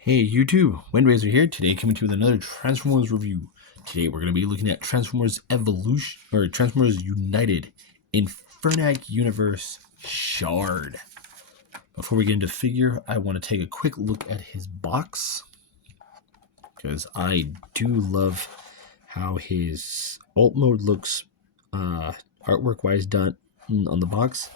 Hey YouTube, Windraiser here. Today coming to you with another Transformers review. Today we're going to be looking at Transformers Evolution, or Transformers United Infernac Universe Shard. Before we get into figure, I want to take a quick look at his box, because I do love how his alt mode looks artwork wise done on the box,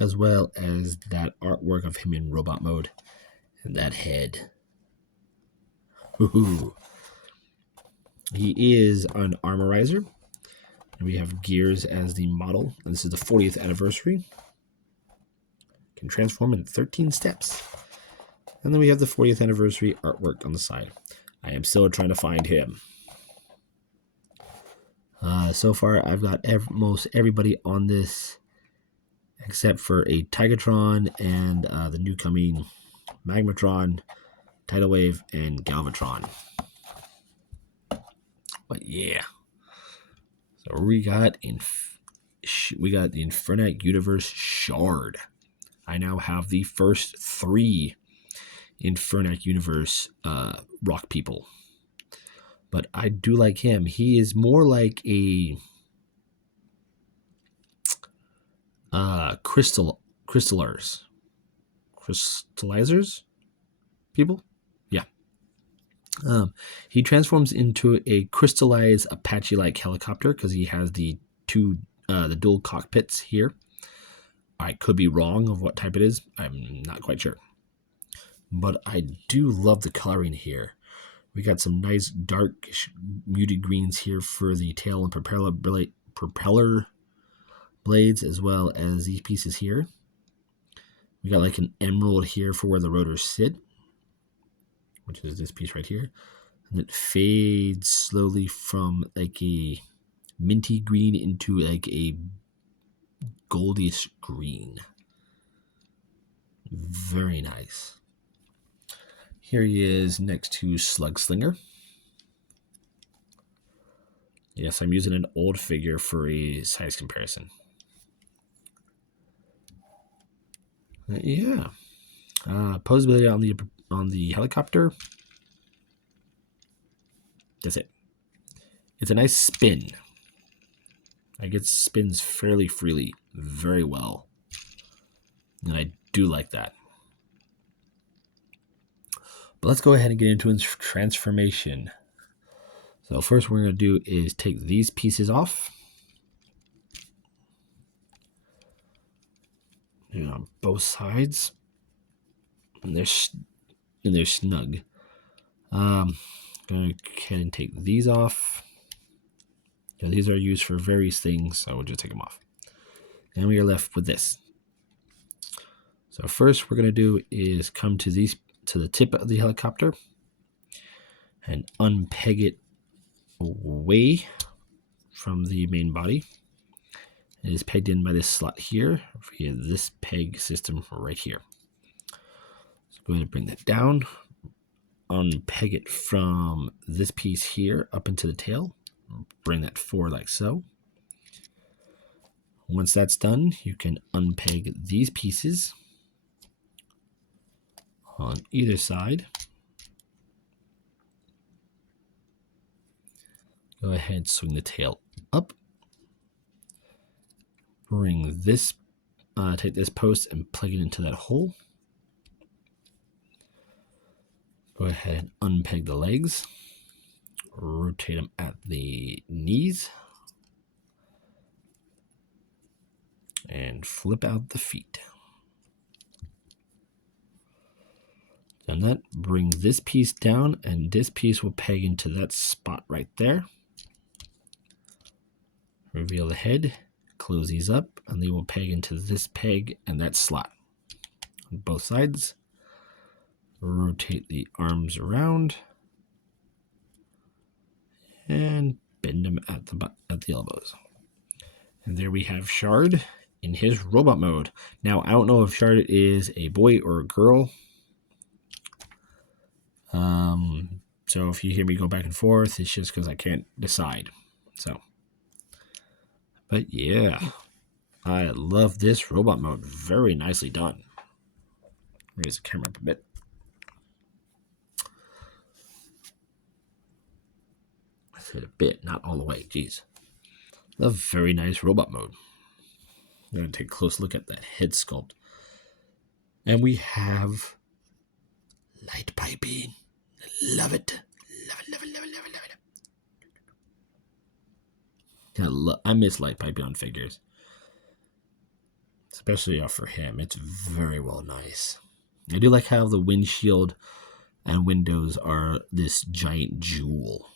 as well as that artwork of him in robot mode and that head. Ooh. He is an armorizer. And we have Gears as the model. And this is the 40th anniversary. Can transform in 13 steps. And then we have the 40th anniversary artwork on the side. I am still trying to find him. So far, I've got most everybody on this, except for a Tigatron and the new coming Magmatron, Tidal Wave, and Galvatron. But yeah. So we got the Infernac Universe Shard. I now have the first 3 Infernac Universe rock people. But I do like him. He is more like a crystallizers people. Yeah. He transforms into a crystallized Apache-like helicopter because he has the dual cockpits here. I could be wrong of what type it is. I'm not quite sure. But I do love the coloring here. We got some nice dark muted greens here for the tail and propeller blades, as well as these pieces here. We got like an emerald here for where the rotors sit, which is this piece right here. And it fades slowly from like a minty green into like a goldish green. Very nice. Here he is next to Slugslinger. Yes, I'm using an old figure for a size comparison. Yeah. Posability on the helicopter. That's it. It's a nice spin. I get spins fairly freely, very well. And I do like that. But let's go ahead and get into its transformation. So first what we're going to do is take these pieces off. And on both sides. And they're snug. I'm going to go ahead and take these off. Yeah, these are used for various things, so we'll just take them off. And we are left with this. So first we're going to do is come to the tip of the helicopter and unpeg it away from the main body. It is pegged in by this slot here via this peg system right here. So go ahead and bring that down, unpeg it from this piece here up into the tail, bring that forward like so. Once that's done, you can unpeg these pieces on either side. Go ahead, swing the tail up. Bring this, take this post and plug it into that hole. Go ahead and unpeg the legs. Rotate them at the knees. And flip out the feet. Done that, bring this piece down, and this piece will peg into that spot right there. Reveal the head, close these up, and they will peg into this peg and that slot on both sides. Rotate the arms around and bend them at the elbows. And there we have Shard in his robot mode. Now, I don't know if Shard is a boy or a girl. So if you hear me go back and forth, it's just because I can't decide. But yeah, I love this robot mode. Very nicely done. Raise the camera up a bit. a bit, not all the way. Jeez. A very nice robot mode. I'm going to take a close look at that head sculpt. And we have light piping. Love it. Love it, love it, love it, love it, love it. I miss light piping on figures. Especially for him. It's very well nice. I do like how the windshield and windows are this giant jewel.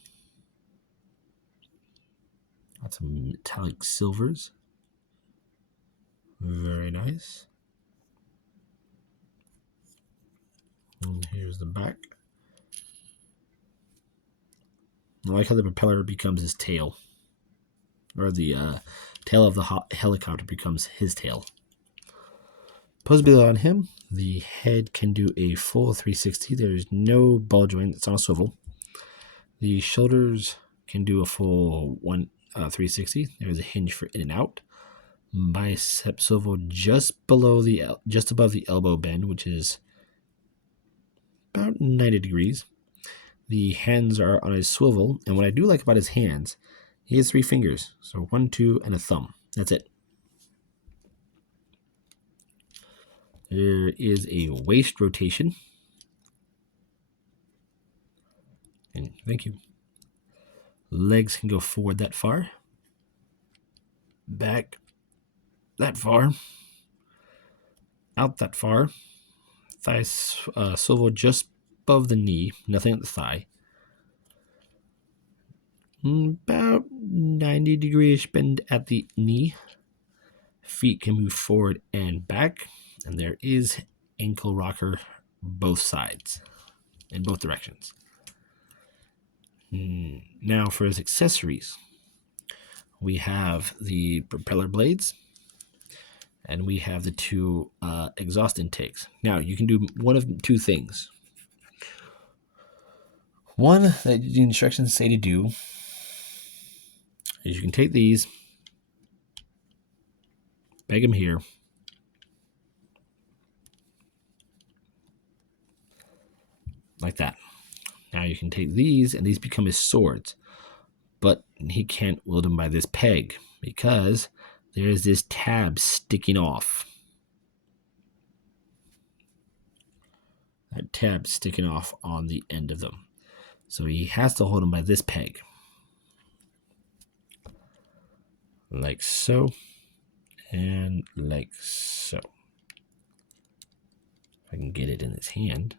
Got some metallic silvers. Very nice. And here's the back. I like how the propeller becomes his tail. Or the tail of the helicopter becomes his tail. Pose below on him, the head can do a full 360. There's no ball joint. It's on a swivel. The shoulders can do a full 360. There's a hinge for in and out. Bicep swivel just above the elbow bend, which is about 90 degrees. The hands are on a swivel, and what I do like about his hands, he has 3 fingers. So 1, 2, and a thumb. That's it. There is a waist rotation. And thank you. Legs can go forward that far. Back that far. Out that far. Thighs swivel just above the knee. Nothing at the thigh. About 90 degrees bend at the knee. Feet can move forward and back. And there is ankle rocker both sides, in both directions. Now for his accessories. We have the propeller blades, and we have the 2 exhaust intakes. Now you can do one of 2 things. One that the instructions say to do is you can take these, peg them here, like that. Now you can take these, and these become his swords. But he can't wield them by this peg because there's this tab sticking off. That tab sticking off on the end of them. So he has to hold them by this peg. Like so. And like so. If I can get it in his hand.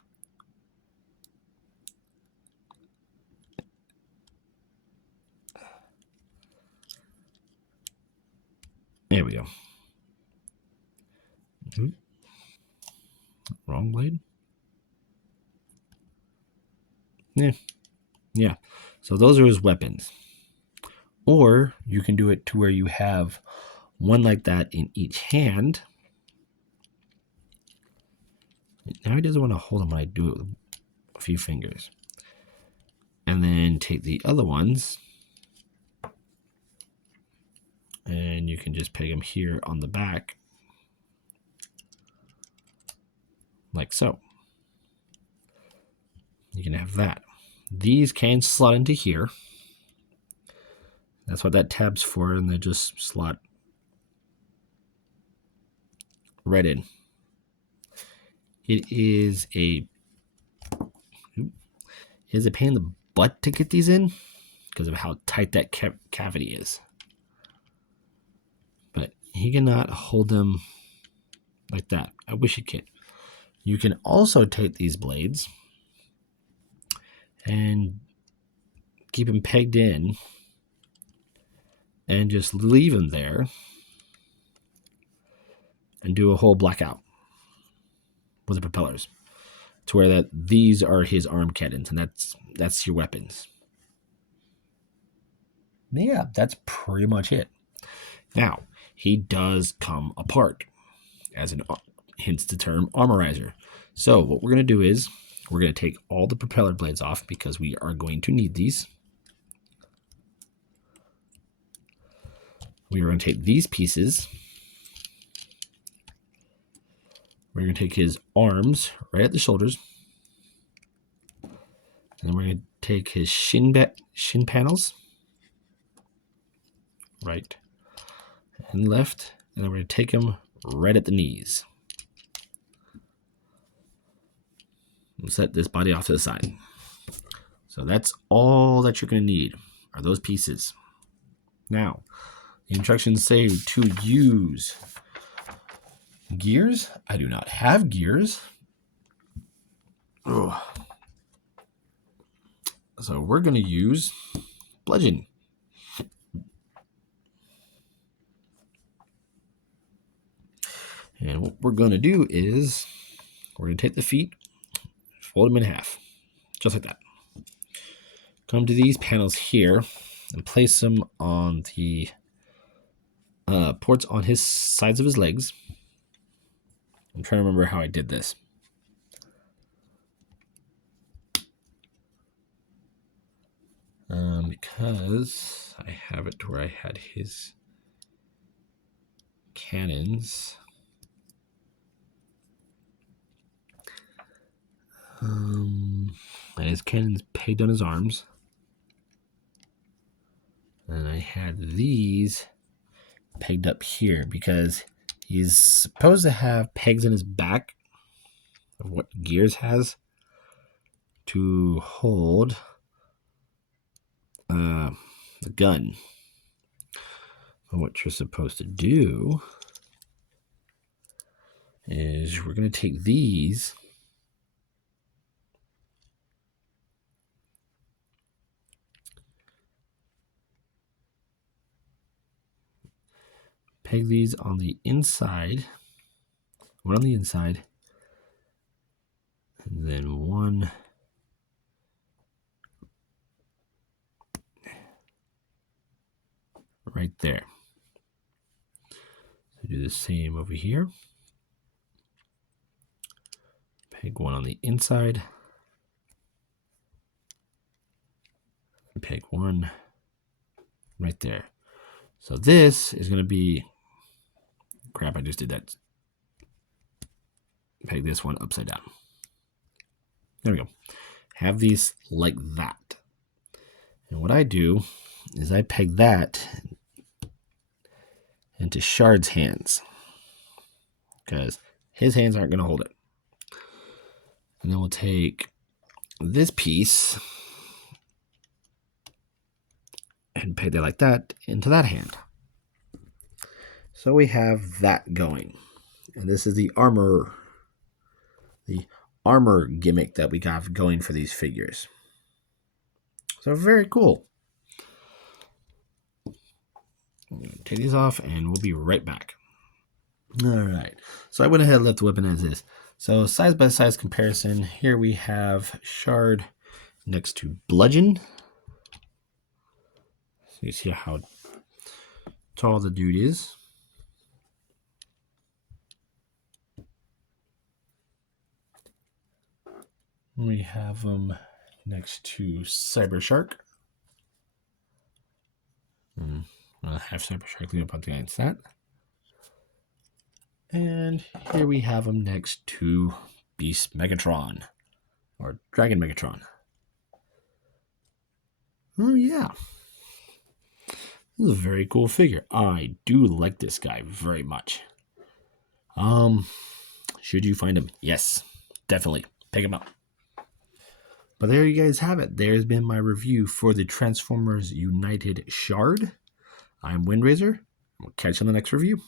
There we go. Wrong blade? Yeah. So those are his weapons. Or you can do it to where you have one like that in each hand. Now he doesn't want to hold them when I do it with a few fingers. And then take the other ones, and you can just peg them here on the back, like so. You can have that. These can slot into here. That's what that tab's for, and they just slot right in. It is a pain in the butt to get these in because of how tight that cavity is. But he cannot hold them like that. I wish he could. You can also take these blades and keep them pegged in and just leave them there and do a whole blackout with the propellers to where that these are his arm cannons, and that's your weapons. Yeah, that's pretty much it. Now, he does come apart, as hence the term armorizer. So what we're going to do is we're going to take all the propeller blades off because we are going to need these. We are going to take these pieces. We're going to take his arms right at the shoulders. And then we're going to take his shin panels. right, and left, and then we're going to take him right at the knees. We'll set this body off to the side. So that's all that you're going to need are those pieces. Now, the instructions say to use gears. I do not have gears. Ugh. So we're going to use bludgeon. And what we're going to do is we're going to take the feet, fold them in half, just like that. Come to these panels here and place them on the ports on his sides of his legs. I'm trying to remember how I did this. Because I have it where I had his cannons. And his cannons pegged on his arms. And I had these pegged up here because he's supposed to have pegs in his back of what Gears has to hold the gun. And what you're supposed to do is we're going to take these peg these on the inside, one on the inside, and then one right there. So do the same over here. Peg one on the inside. And peg one right there. So this is going to be, crap, I just did that. Peg this one upside down. There we go. Have these like that. And what I do is I peg that into Shard's hands because his hands aren't going to hold it. And then we'll take this piece and peg that like that into that hand. So we have that going. And this is the armor gimmick that we got going for these figures. So very cool. I'm going to take these off and we'll be right back. All right. So I went ahead and left the weapon as is. So size by size comparison. Here we have Shard next to Bludgeon. So you see how tall the dude is. We have him next to Cyber Shark. I'll have Cyber Shark lean up against that. And here we have him next to Beast Megatron, or Dragon Megatron. Oh yeah. This is a very cool figure. I do like this guy very much. Should you find him? Yes, definitely. Pick him up. But there you guys have it. There's been my review for the Transformers United Shard. I'm Windrazer. We'll catch you on the next review.